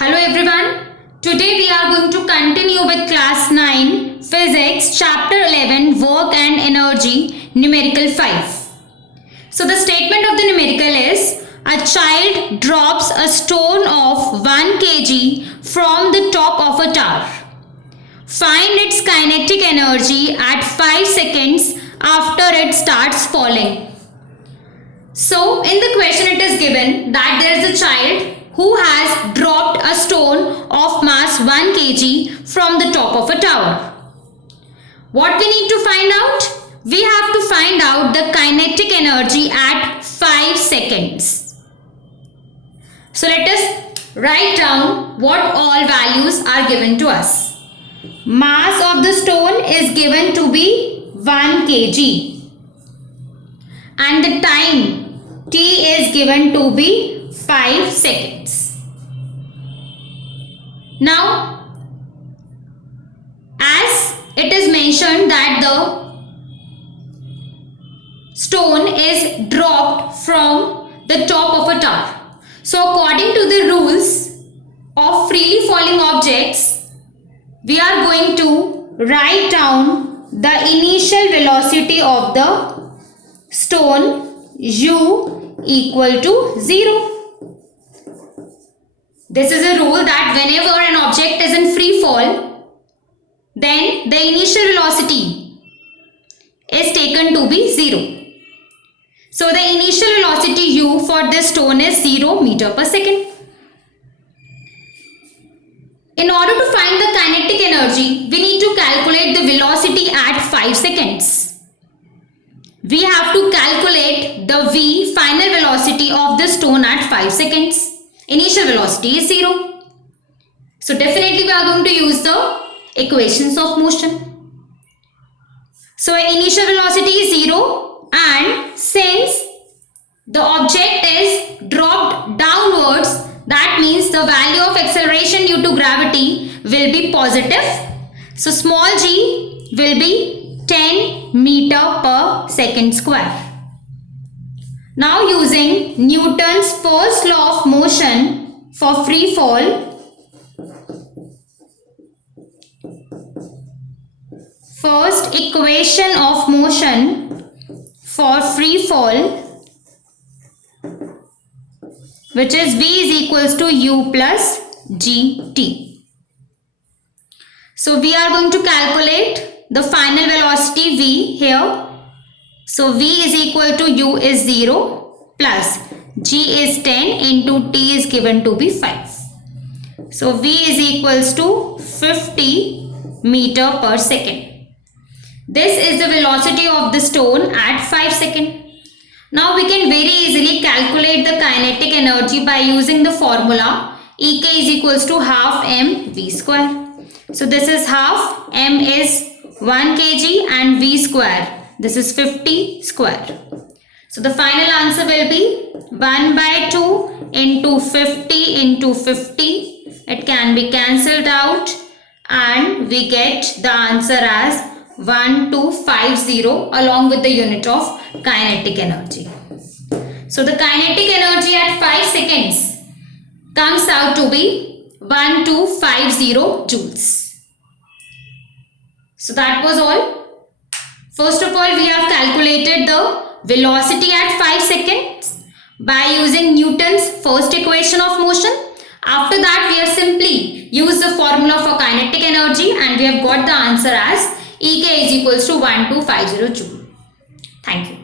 Hello everyone. Today we are going to continue with class 9 physics chapter 11 work and energy numerical 5. So the statement of the numerical is a child drops a stone of 1 kg from the top of a tower. Find its kinetic energy at 5 seconds after it starts falling. So in the question it is given that there is a child who has dropped a stone of mass 1 kg from the top of a tower. What we need to find out? We have to find out the kinetic energy at 5 seconds. So let us write down what all values are given to us. Mass of the stone is given to be 1 kg. And the time t is given to be 5 seconds. Now, as it is mentioned that the stone is dropped from the top of a tower. So, according to the rules of freely falling objects, we are going to write down the initial velocity of the stone u equal to 0. This is a rule that whenever an object is in free fall, then the initial velocity is taken to be 0. So the initial velocity u for this stone is 0 meter per second. In order to find the kinetic energy, we need to calculate the velocity at 5 seconds. We have to calculate the v final velocity of the stone at 5 seconds. Initial velocity is 0. So definitely we are going to use the equations of motion. So initial velocity is 0, and since the object is dropped downwards, that means the value of acceleration due to gravity will be positive. So small g will be 10 meter per second square. Now using Newton's first law of motion for free fall, first equation of motion for free fall, which is v is equals to u plus gt. So we are going to calculate the final velocity v here. So v is equal to u is 0 plus g is 10 into t is given to be 5. So v is equals to 50 meter per second. This is the velocity of the stone at 5 seconds. Now we can very easily calculate the kinetic energy by using the formula Ek is equals to half mv square. So this is half, m is 1 kg and v square. This is 50 square. So the final answer will be 1 by 2 into 50 into 50. It can be cancelled out and we get the answer as 1250 along with the unit of kinetic energy. So the kinetic energy at 5 seconds comes out to be 1250 joules. So that was all. First of all, we have calculated the velocity at 5 seconds by using Newton's first equation of motion. After that, we have simply used the formula for kinetic energy and we have got the answer as Ek is equals to 1250 joule. Thank you.